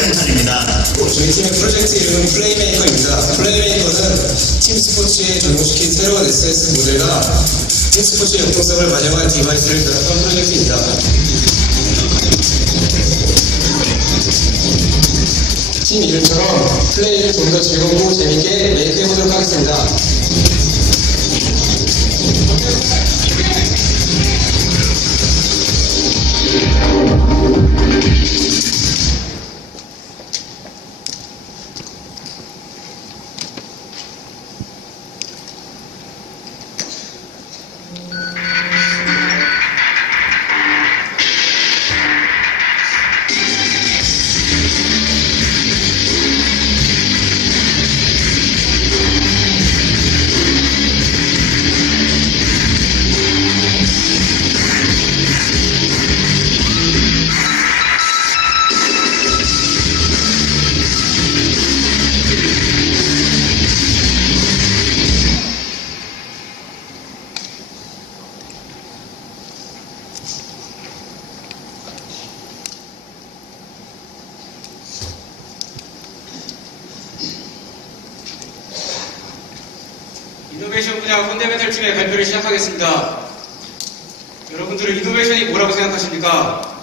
하는 판입니다. 저희 팀의 프로젝트 이름은 플레이메이커입니다. 플레이메이커는 팀 스포츠에 적용시킨 새로운 SS 모델과 팀 스포츠의 융통성을 반영한 디바이스를 결합한 프로젝트입니다. 팀 이름처럼 플레이를 좀 더 즐겁고 재밌게 메이크해보도록 하겠습니다. 이노베이션 분야 펀더멘털 팀의 발표를 시작하겠습니다. 여러분들은 이노베이션이 뭐라고 생각하십니까?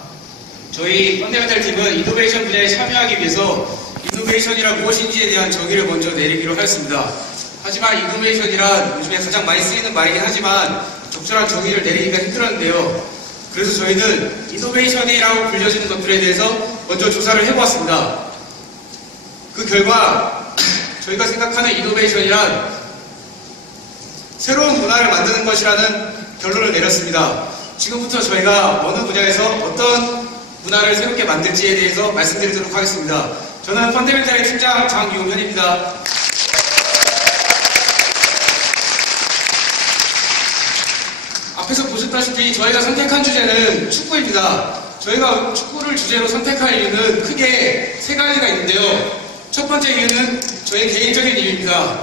저희 펀더멘털 팀은 이노베이션 분야에 참여하기 위해서 이노베이션이란 무엇인지에 대한 정의를 먼저 내리기로 하였습니다. 하지만 이노베이션이란 요즘에 가장 많이 쓰이는 말이긴 하지만 적절한 정의를 내리기가 힘들었는데요. 그래서 저희는 이노베이션이라고 불려지는 것들에 대해서 먼저 조사를 해보았습니다. 그 결과 저희가 생각하는 이노베이션이란 새로운 문화를 만드는 것이라는 결론을 내렸습니다. 지금부터 저희가 어느 분야에서 어떤 문화를 새롭게 만들지에 대해서 말씀드리도록 하겠습니다. 저는 펀더멘털의 팀장 장유현입니다. 앞에서 보셨다시피 저희가 선택한 주제는 축구입니다. 저희가 축구를 주제로 선택할 이유는 크게 세 가지가 있는데요. 첫 번째 이유는 저의 개인적인 이유입니다.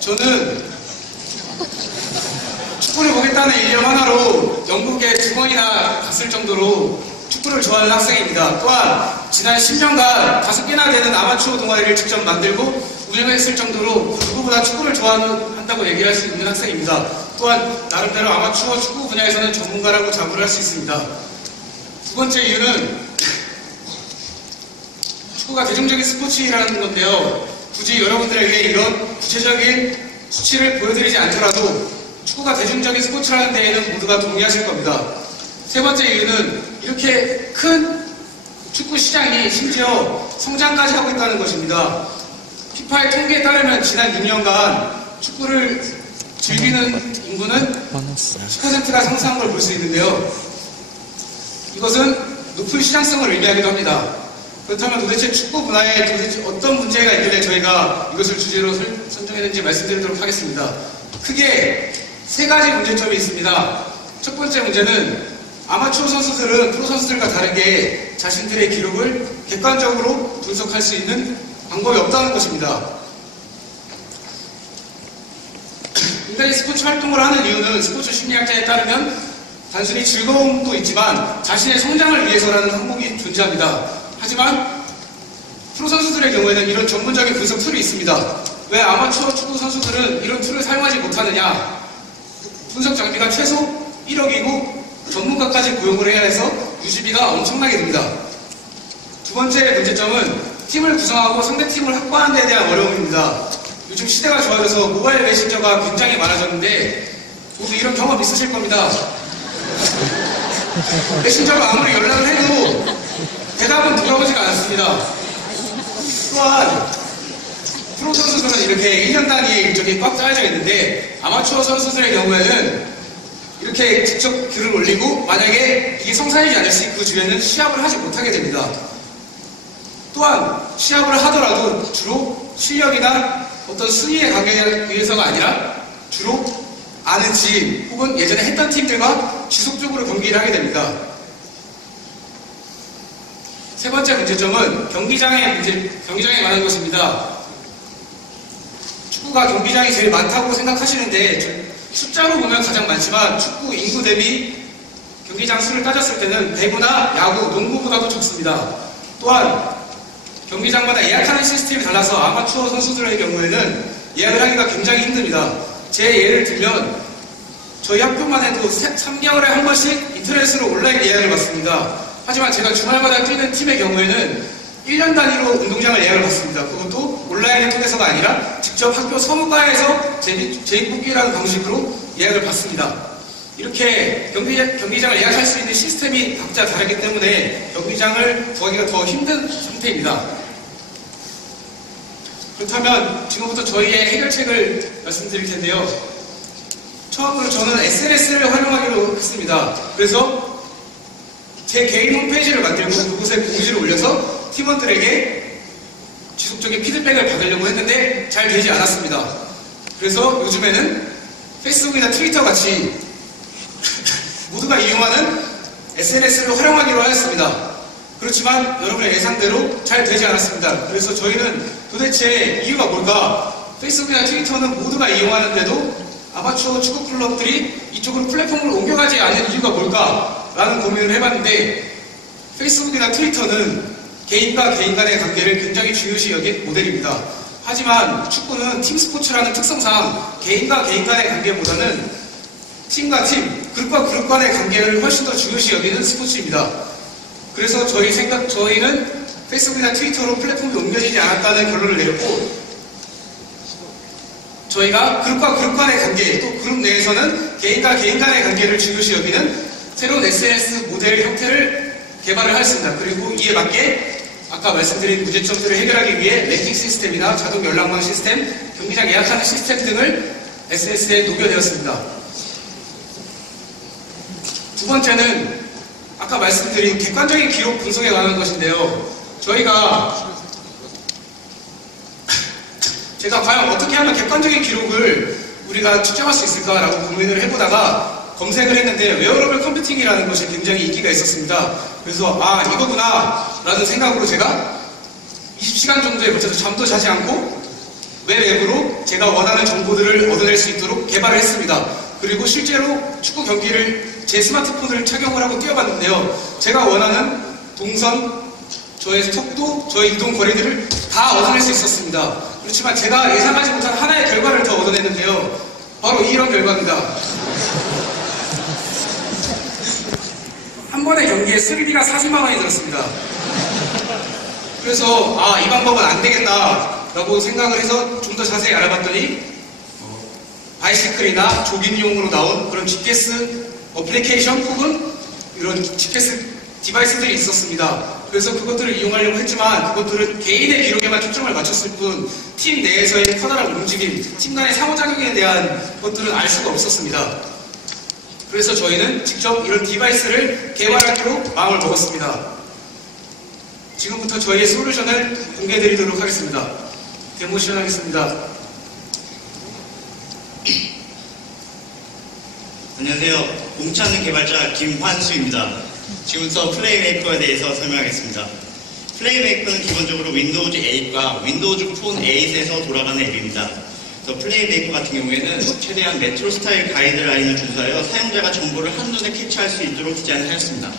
저는 축구를 보겠다는 일념 하나로 영국에 2번이나 갔을 정도로 축구를 좋아하는 학생입니다. 또한 지난 10년간 5개나 되는 아마추어 동아리를 직접 만들고 운영했을 정도로 누구보다 축구를 좋아한다고 얘기를 할 수 있는 학생입니다. 또한 나름대로 아마추어 축구 분야에서는 전문가라고 자부를 할 수 있습니다. 두 번째 이유는 축구가 대중적인 스포츠라는 건데요. 굳이 여러분들에게 이런 구체적인 수치를 보여드리지 않더라도 축구가 대중적인 스포츠라는 데에는 모두가 동의하실 겁니다. 세 번째 이유는 이렇게 큰 축구 시장이 심지어 성장까지 하고 있다는 것입니다. 피파의 통계에 따르면 지난 6년간 축구를 즐기는 인구는 10%가 상승한 걸 볼 수 있는데요. 이것은 높은 시장성을 의미하기도 합니다. 그렇다면 도대체 축구 문화에 도대체 어떤 문제가 있길래 저희가 이것을 주제로 선정했는지 말씀드리도록 하겠습니다. 크게 세 가지 문제점이 있습니다. 첫 번째 문제는 아마추어 선수들은 프로 선수들과 다르게 자신들의 기록을 객관적으로 분석할 수 있는 방법이 없다는 것입니다. 인간이 스포츠 활동을 하는 이유는 스포츠 심리학자에 따르면 단순히 즐거움도 있지만 자신의 성장을 위해서라는 항목이 존재합니다. 하지만 프로 선수들의 경우에는 이런 전문적인 분석 툴이 있습니다. 왜 아마추어 축구 선수들은 이런 툴을 사용하지 못하느냐? 분석 장비가 최소 1억이고 전문가까지 고용을 해야 해서 유지비가 엄청나게 듭니다. 두 번째 문제점은 팀을 구성하고 상대팀을 확보하는 데 대한 어려움입니다. 요즘 시대가 좋아져서 모바일 메신저가 굉장히 많아졌는데 모두 이런 경험 있으실 겁니다. 메신저로 아무리 연락을 해도 대답은 돌아오지가 않습니다. 또한 프로 선수들은 이렇게 1년 단위의 일정이 꽉 짜여져 있는데 아마추어 선수들의 경우에는 이렇게 직접 글을 올리고 만약에 이게 성사되지 않을 수 있고 주변은 시합을 하지 못하게 됩니다. 또한 시합을 하더라도 주로 실력이나 어떤 순위에 가기 위해서가 아니라 주로 아는 지인 혹은 예전에 했던 팀들과 지속적으로 경기를 하게 됩니다. 세 번째 문제점은 경기장에 많은 것입니다. 축구가 경기장이 제일 많다고 생각하시는데 숫자로 보면 가장 많지만 축구 인구 대비 경기장 수를 따졌을 때는 배구나 야구, 농구보다도 적습니다. 또한 경기장마다 예약하는 시스템이 달라서 아마추어 선수들의 경우에는 예약을 하기가 굉장히 힘듭니다. 제 예를 들면 저희 학교만 해도 3개월에 한 번씩 인터넷으로 온라인 예약을 받습니다. 하지만 제가 주말마다 뛰는 팀의 경우에는 1년 단위로 운동장을 예약을 받습니다. 그것도 온라인을 통해서가 아니라 직접 학교 서무과에서 재입국이라는 방식으로 예약을 받습니다. 이렇게 경기장을 예약할 수 있는 시스템이 각자 다르기 때문에 경기장을 구하기가 더 힘든 상태입니다. 그렇다면 지금부터 저희의 해결책을 말씀드릴 텐데요. 처음으로 저는 SNS를 활용하기로 했습니다. 그래서 제 개인 홈페이지를 만들고 그곳에 공지를 올려서 팀원들에게 지속적인 피드백을 받으려고 했는데 잘 되지 않았습니다. 그래서 요즘에는 페이스북이나 트위터 같이 모두가 이용하는 SNS를 활용하기로 하였습니다. 그렇지만 여러분의 예상대로 잘 되지 않았습니다. 그래서 저희는 도대체 이유가 뭘까? 페이스북이나 트위터는 모두가 이용하는데도 아마추어 축구 클럽들이 이쪽으로 플랫폼을 옮겨가지 않는 이유가 뭘까? 라는 고민을 해봤는데 페이스북이나 트위터는 개인과 개인 간의 관계를 굉장히 중요시 여긴 모델입니다. 하지만 축구는 팀 스포츠라는 특성상 개인과 개인 간의 관계보다는 팀과 팀, 그룹과 그룹 간의 관계를 훨씬 더 중요시 여기는 스포츠입니다. 그래서 저희는 페이스북이나 트위터로 플랫폼이 옮겨지지 않았다는 결론을 내렸고 저희가 그룹과 그룹 간의 관계, 또 그룹 내에서는 개인과 개인 간의 관계를 중요시 여기는 새로운 SNS 모델 형태를 개발을 하였습니다. 그리고 이에 맞게 아까 말씀드린 문제점들을 해결하기 위해 랭킹 시스템이나 자동 연락망 시스템, 경기장 예약하는 시스템 등을 SNS에 녹여내었습니다. 두 번째는 아까 말씀드린 객관적인 기록 분석에 관한 것인데요. 제가 과연 어떻게 하면 객관적인 기록을 우리가 측정할 수 있을까라고 고민을 해보다가 검색을 했는데 웨어러블 컴퓨팅이라는 것이 굉장히 인기가 있었습니다. 그래서 이거구나 라는 생각으로 제가 20시간 정도에 걸쳐서 잠도 자지 않고 웹앱으로 제가 원하는 정보들을 얻어낼 수 있도록 개발을 했습니다. 그리고 실제로 축구 경기를 제 스마트폰을 착용을 하고 뛰어봤는데요. 제가 원하는 동선, 저의 속도, 저의 이동 거리들을 다 얻어낼 수 있었습니다. 그렇지만 제가 예상하지 못한 하나의 결과를 더 얻어냈는데요. 바로 이런 결과입니다. 한 번의 경기에 3D가 40만 원이 들었습니다. 그래서 이 방법은 안 되겠다 라고 생각을 해서 좀 더 자세히 알아봤더니 바이시클이나 조깅용으로 나온 그런 GPS 어플리케이션 혹은 이런 GPS 디바이스들이 있었습니다. 그래서 그것들을 이용하려고 했지만 그것들은 개인의 기록에만 초점을 맞췄을 뿐 팀 내에서의 커다란 움직임, 팀 간의 상호작용에 대한 것들은 알 수가 없었습니다. 그래서 저희는 직접 이런 디바이스를 개발하기로 마음을 먹었습니다. 지금부터 저희의 솔루션을 공개해드리도록 하겠습니다. 데모 시연하겠습니다. 안녕하세요. 공차는 개발자 김환수입니다. 지금부터 플레이메이커에 대해서 설명하겠습니다. 플레이메이커는 기본적으로 윈도우즈 8과 윈도우즈 폰 8에서 돌아가는 앱입니다. 플레이메이커 같은 경우에는 최대한 메트로 스타일 가이드라인을 준수하여 사용자가 정보를 한눈에 캐치할 수 있도록 디자인을 하였습니다.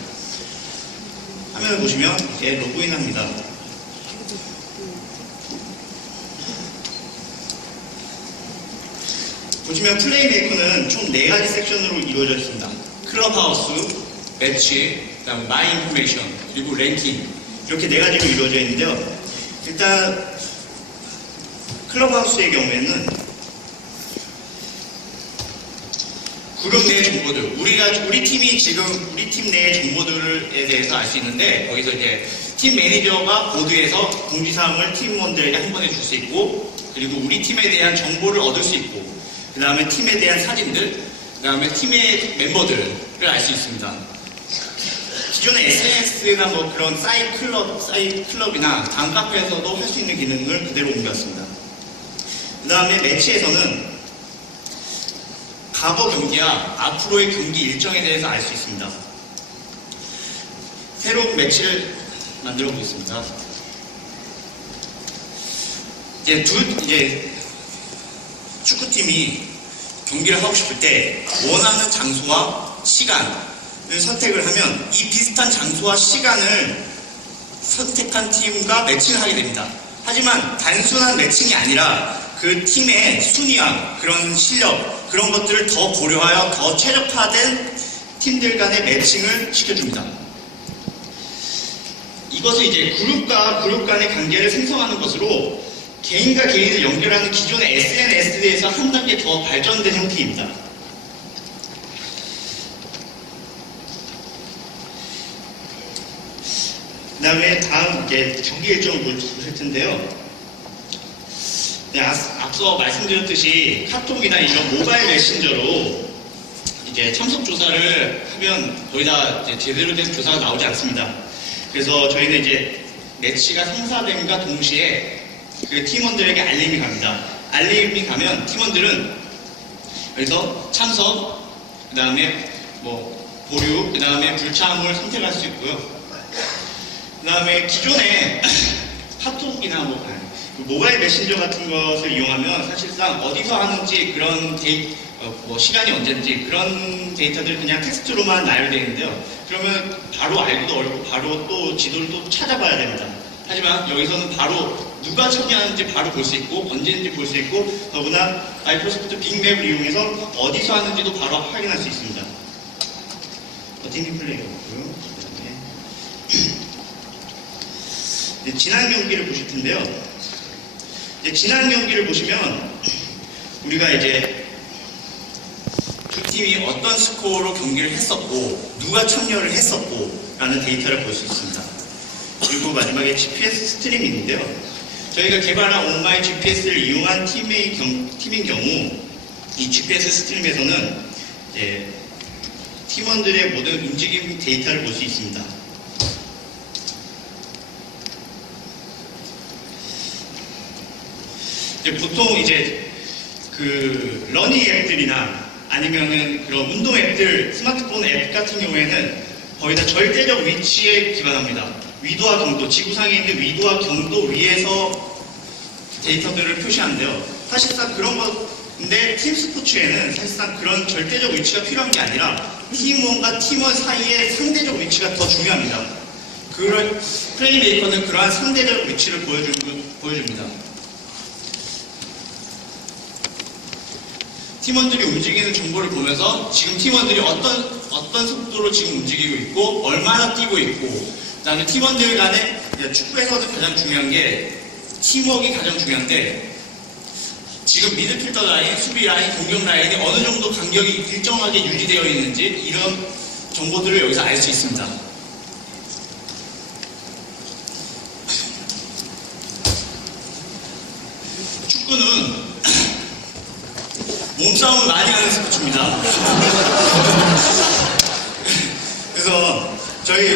화면을 보시면 이제 로그인합니다. 보시면 플레이메이커는 총 4가지 섹션으로 이루어져 있습니다. 클럽하우스, 매치, 그다음 마이 인포메이션, 그리고 랭킹 이렇게 4가지로 이루어져 있는데요. 일단 클럽하우스의 경우에는 그룹 내 정보들, 우리 팀이 지금 우리 팀 내의 정보들에 대해서 알 수 있는데 거기서 이제 팀 매니저가 보드에서 공지사항을 팀원들에게 한 번에 줄 수 있고 그리고 우리 팀에 대한 정보를 얻을 수 있고 그 다음에 팀에 대한 사진들, 그 다음에 팀의 멤버들을 알 수 있습니다. 기존의 SNS나 뭐 그런 사이클럽이나 단카페에서도 할 수 있는 기능을 그대로 옮겼습니다. 그 다음에 매치에서는 과거 경기와 앞으로의 경기 일정에 대해서 알 수 있습니다. 새로운 매치를 만들어 보겠습니다. 이제 축구팀이 경기를 하고 싶을 때 원하는 장소와 시간을 선택을 하면 이 비슷한 장소와 시간을 선택한 팀과 매칭을 하게 됩니다. 하지만 단순한 매칭이 아니라 그 팀의 순위와 그런 실력, 그런 것들을 더 고려하여 더 최적화된 팀들 간의 매칭을 시켜줍니다. 이것은 이제 그룹과 그룹 간의 관계를 생성하는 것으로 개인과 개인을 연결하는 기존의 SNS에서 한 단계 더 발전된 형태입니다. 그 다음에 다음 이제 경기 일정을 보실 텐데요. 네, 앞서 말씀드렸듯이 카톡이나 이런 모바일 메신저로 이제 참석 조사를 하면 거의 다 이제 제대로 된 조사가 나오지 않습니다. 그래서 저희는 이제 매치가 성사됨과 동시에 그 팀원들에게 알림이 갑니다. 알림이 가면 팀원들은 여기서 참석, 그 다음에 뭐 보류, 그 다음에 불참을 선택할 수 있고요. 그 다음에 기존에 카톡이나 모바일 메신저 같은 것을 이용하면 사실상 어디서 하는지 그런 뭐 시간이 언제인지 그런 데이터들이 그냥 텍스트로만 나열되어 있는데요. 그러면 바로 알기도 어렵고 바로 또 지도를 또 찾아봐야 됩니다. 하지만 여기서는 바로 누가 참여하는지 바로 볼 수 있고 언제인지 볼 수 있고 더구나 마이크로소프트 빅맵을 이용해서 어디서 하는지도 바로 확인할 수 있습니다. 팀 플레이가 없고요. 그다음에 지난 경기를 보실 텐데요. 지난 경기를 보시면 우리가 이제 두 팀이 어떤 스코어로 경기를 했었고 누가 참여를 했었고 라는 데이터를 볼 수 있습니다. 그리고 마지막에 GPS 스트림이 있는데요. 저희가 개발한 온마이 GPS를 이용한 팀인 경우 이 GPS 스트림에서는 이제 팀원들의 모든 움직임 데이터를 볼 수 있습니다. 보통 이제 그 러닝 앱들이나 아니면은 그런 운동 앱들, 스마트폰 앱 같은 경우에는 거의 다 절대적 위치에 기반합니다. 위도와 경도, 지구상에 있는 위도와 경도 위에서 데이터들을 표시하는데요. 사실상 그런 건데 팀 스포츠에는 사실상 그런 절대적 위치가 필요한 게 아니라 팀원과 팀원 사이의 상대적 위치가 더 중요합니다. 그런 플레이메이커는 그러한 상대적 위치를 보여줍니다. 팀원들이 움직이는 정보를 보면서 지금 팀원들이 어떤 속도로 지금 움직이고 있고 얼마나 뛰고 있고 그 다음에 팀원들 간에 축구에서는 가장 중요한 게 팀워크가 가장 중요한데 지금 미드필더 라인, 수비 라인, 공격 라인이 어느 정도 간격이 일정하게 유지되어 있는지 이런 정보들을 여기서 알 수 있습니다. 축구는 몸싸움을 많이 하는 스포츠입니다. 그래서 저희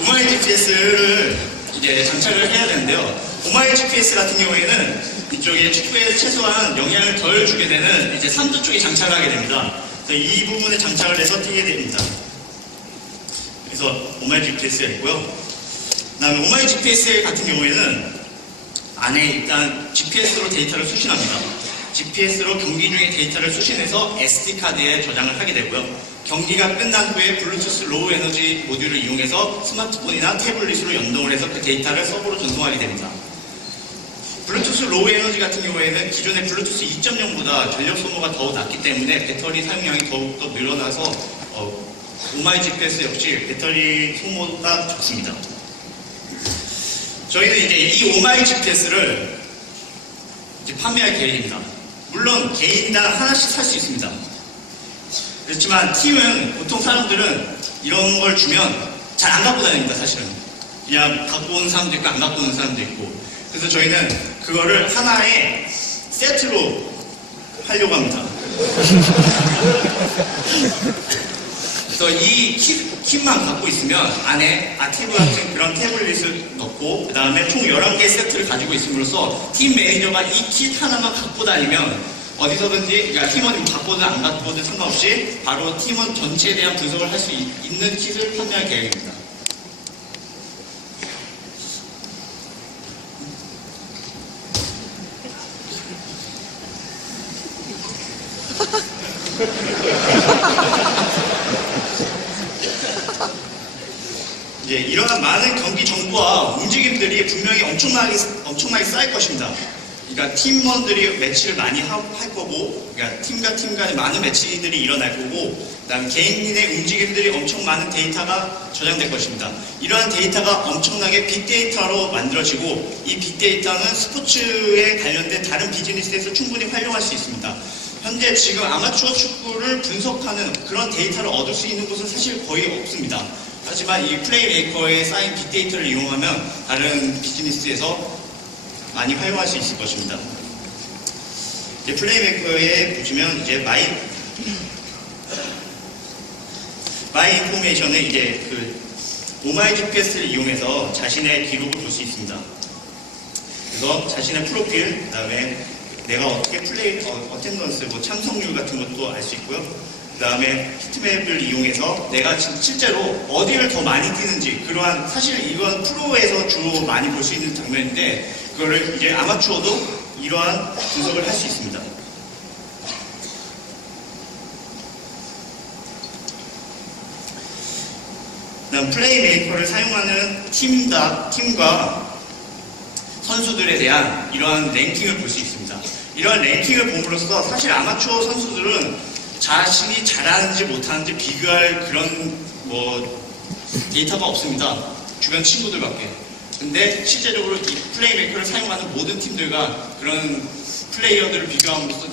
오마이 GPS를 이제 장착을 해야 되는데요. 오마이 GPS 같은 경우에는 이쪽에 축구에 최소한 영향을 덜 주게 되는 이제 3두 쪽에 장착을 하게 됩니다. 그래서 이 부분에 장착을 해서 뛰게 됩니다. 그래서 오마이 GPS가 있고요. 그다음에 오마이 GPS 같은 경우에는 안에 일단 GPS로 데이터를 수신합니다. GPS로 경기 중에 데이터를 수신해서 SD카드에 저장을 하게 되고요. 경기가 끝난 후에 블루투스 로우 에너지 모듈을 이용해서 스마트폰이나 태블릿으로 연동을 해서 그 데이터를 서버로 전송하게 됩니다. 블루투스 로우 에너지 같은 경우에는 기존의 블루투스 2.0보다 전력 소모가 더욱 낮기 때문에 배터리 사용량이 더욱더 늘어나서 오마이 GPS 역시 배터리 소모가 적습니다. 저희는 이제 이 오마이 GPS를 이제 판매할 계획입니다. 물론 개인당 하나씩 살 수 있습니다. 그렇지만 팀은 보통 사람들은 이런 걸 주면 잘 안 갖고 다닙니다. 사실은 그냥 갖고 오는 사람도 있고 안 갖고 오는 사람도 있고 그래서 저희는 그거를 하나의 세트로 하려고 합니다. 그래서 이 kit만 갖고 있으면 안에 아티브 같은 그런 태블릿을 넣고 그 다음에 총 11개의 세트를 가지고 있음으로써 팀 매니저가 이 킷 하나만 갖고 다니면 어디서든지 그러니까 팀원이 갖고든 안 갖고든 상관없이 바로 팀원 전체에 대한 분석을 할 수 있는 킷을 판매할 계획입니다. 이제 이러한 많은 경기 정보와 움직임들이 분명히 엄청나게 쌓일 것입니다. 그러니까 팀원들이 매치를 많이 할 거고, 그러니까 팀과 팀 간에 많은 매치들이 일어날 거고, 그다음에 개인의 움직임들이 엄청 많은 데이터가 저장될 것입니다. 이러한 데이터가 엄청나게 빅데이터로 만들어지고, 이 빅데이터는 스포츠에 관련된 다른 비즈니스에서 충분히 활용할 수 있습니다. 현재 지금 아마추어 축구를 분석하는 그런 데이터를 얻을 수 있는 곳은 사실 거의 없습니다. 하지만 이 플레이메이커에 쌓인 빅데이터를 이용하면 다른 비즈니스에서 많이 활용할 수 있을 것입니다. 이제 플레이메이커에 보시면 이제 마이 인포메이션은 이제 그 오마이 GPS를 이용해서 자신의 기록을 볼 수 있습니다. 그래서 자신의 프로필, 그다음에 내가 어떻게 어텐던스, 뭐 참석률 같은 것도 알 수 있고요. 그 다음에 히트맵을 이용해서 내가 실제로 어디를 더 많이 뛰는지, 그러한, 사실 이건 프로에서 주로 많이 볼 수 있는 장면인데, 그거를 이제 아마추어도 이러한 분석을 할 수 있습니다. 그다음 플레이메이커를 사용하는 팀과 선수들에 대한 이러한 랭킹을 볼 수 있습니다. 이러한 랭킹을 봄으로써 사실 아마추어 선수들은 자신이 잘하는지 못하는지 비교할 그런 데이터가 없습니다. 주변 친구들밖에. 근데 실제적으로 이 플레이메이커를 사용하는 모든 팀들과 그런 플레이어들을 비교함으로써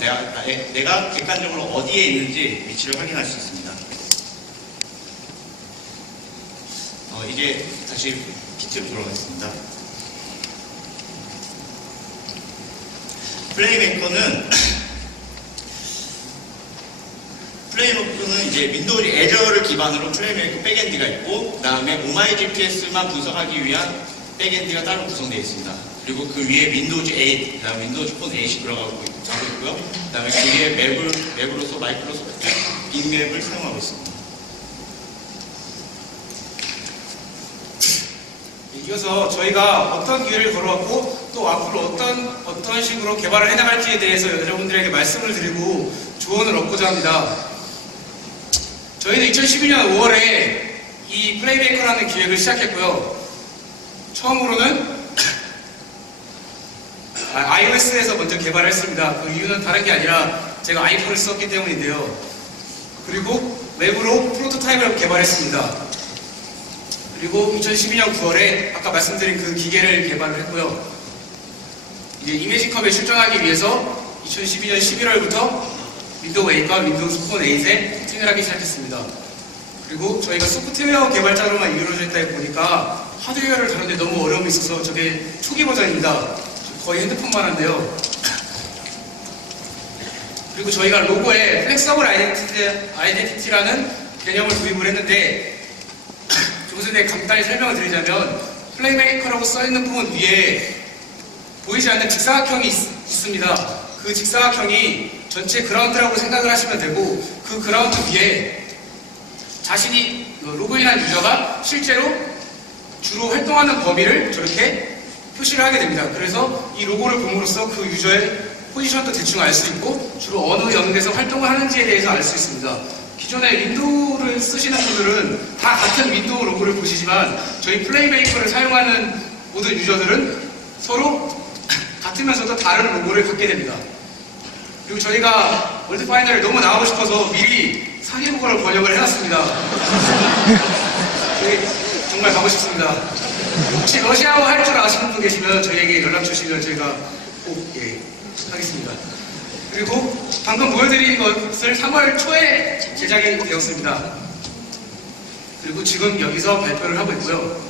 내가 객관적으로 어디에 있는지 위치를 확인할 수 있습니다. 이제 다시 PT로 돌아가겠습니다. 플레이메이커는 이제 윈도우 애저를 기반으로 플레이메이커 백엔드가 있고, 그 다음에 오마이 GPS만 분석하기 위한 백엔드가 따로 구성되어 있습니다. 그리고 그 위에 윈도우즈 8, 그 다음에 윈도우즈 폰 8이 들어가고 있고요. 그 다음에 그 위에 맵으로서 마이크로소프트 빅맵을 사용하고 있습니다. 이어서 저희가 어떤 기회를 걸어왔고 또 앞으로 어떤 식으로 개발을 해나갈지에 대해서 여러분들에게 말씀을 드리고 조언을 얻고자 합니다. 저희는 2012년 5월에 이 플레이메이커라는 기획을 시작했고요. 처음으로는 iOS에서 먼저 개발을 했습니다. 그 이유는 다른 게 아니라 제가 아이폰을 썼기 때문인데요. 그리고 웹으로 프로토타입을 개발했습니다. 그리고 2012년 9월에 아까 말씀드린 그 기계를 개발을 했고요. 이제 이미지컵에 출전하기 위해서 2012년 11월부터 윈도우 8과 윈도우 폰 8에 세팅을 하기 시작했습니다. 그리고 저희가 소프트웨어 개발자로만 이루어져 있다 보니까 하드웨어를 다루는데 너무 어려움이 있어서 저게 초기 버전입니다. 거의 핸드폰만 한데요. 그리고 저희가 로고에 플렉서블 아이덴티티라는 개념을 도입을 했는데, 좀 전에 간단히 설명을 드리자면 플레이메이커라고 써있는 부분 위에 보이지 않는 직사각형이 있습니다. 그 직사각형이 전체 그라운드라고 생각을 하시면 되고, 그 그라운드 위에 자신이 로그인한 유저가 실제로 주로 활동하는 범위를 저렇게 표시를 하게 됩니다. 그래서 이 로고를 봄으로써 그 유저의 포지션도 대충 알 수 있고 주로 어느 연도에서 활동을 하는지에 대해서 알 수 있습니다. 기존에 윈도우를 쓰시는 분들은 다 같은 윈도우 로고를 보시지만 저희 플레이메이커를 사용하는 모든 유저들은 서로 같으면서도 다른 로고를 갖게 됩니다. 그리고 저희가 월드파이널에 너무 나가고 싶어서 미리 상위 로고를 번역을 해놨습니다. 저희 정말 가고 싶습니다. 혹시 러시아어 할 줄 아시는 분 계시면 저희에게 연락 주시면 저희가 꼭 하겠습니다. 그리고 방금 보여드린 것을 3월 초에 제작이 되었습니다. 그리고 지금 여기서 발표를 하고 있고요.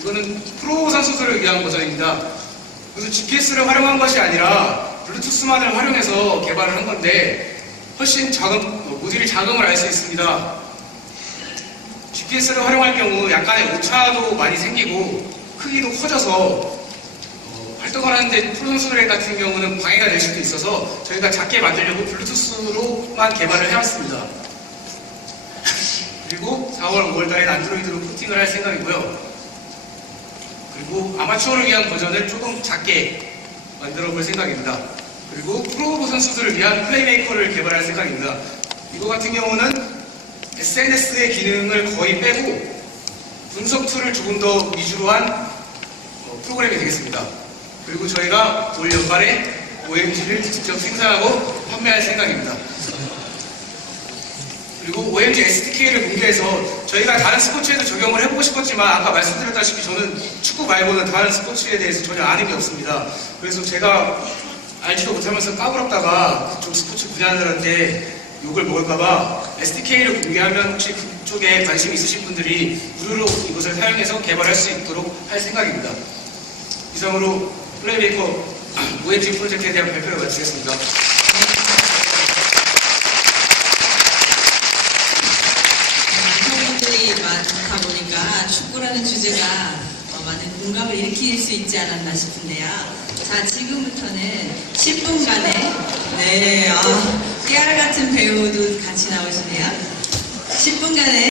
이거는 프로 선수들을 위한 버전입니다. 그래서 GPS를 활용한 것이 아니라 블루투스만을 활용해서 개발을 한 건데 훨씬 모듈이 작음을 알 수 있습니다. GPS를 활용할 경우 약간의 오차도 많이 생기고 크기도 커져서 활동을 하는데 프로 선수들 같은 경우는 방해가 될 수도 있어서 저희가 작게 만들려고 블루투스로만 개발을 해왔습니다. 그리고 4월, 5월 달에는 안드로이드로 포팅을 할 생각이고요. 그리고 아마추어를 위한 버전을 조금 작게 만들어 볼 생각입니다. 그리고 프로 선수들을 위한 플레이메이커를 개발할 생각입니다. 이거 같은 경우는 SNS의 기능을 거의 빼고 분석 툴을 조금 더 위주로 한 프로그램이 되겠습니다. 그리고 저희가 올 연말에 OMG를 직접 생산하고 판매할 생각입니다. 그리고 OMG SDK를 공개해서 저희가 다른 스포츠에도 적용을 해보고 싶었지만 아까 말씀드렸다시피 저는 축구 말고는 다른 스포츠에 대해서 전혀 아는 게 없습니다. 그래서 제가 알지도 못하면서 까불었다가 그쪽 스포츠 분야들한테 욕을 먹을까봐 SDK를 공개하면 혹시 그쪽에 관심 있으신 분들이 무료로 이것을 사용해서 개발할 수 있도록 할 생각입니다. 이상으로 플레이메이커 OMG 프로젝트에 대한 발표를 마치겠습니다. 분들이 많다 보니까 축구라는 주제가 많은 공감을 일으킬 수 있지 않았나 싶은데요. 자, 지금부터는 10분간의 깨알 같은 배우도 같이 나오시네요. 10분간의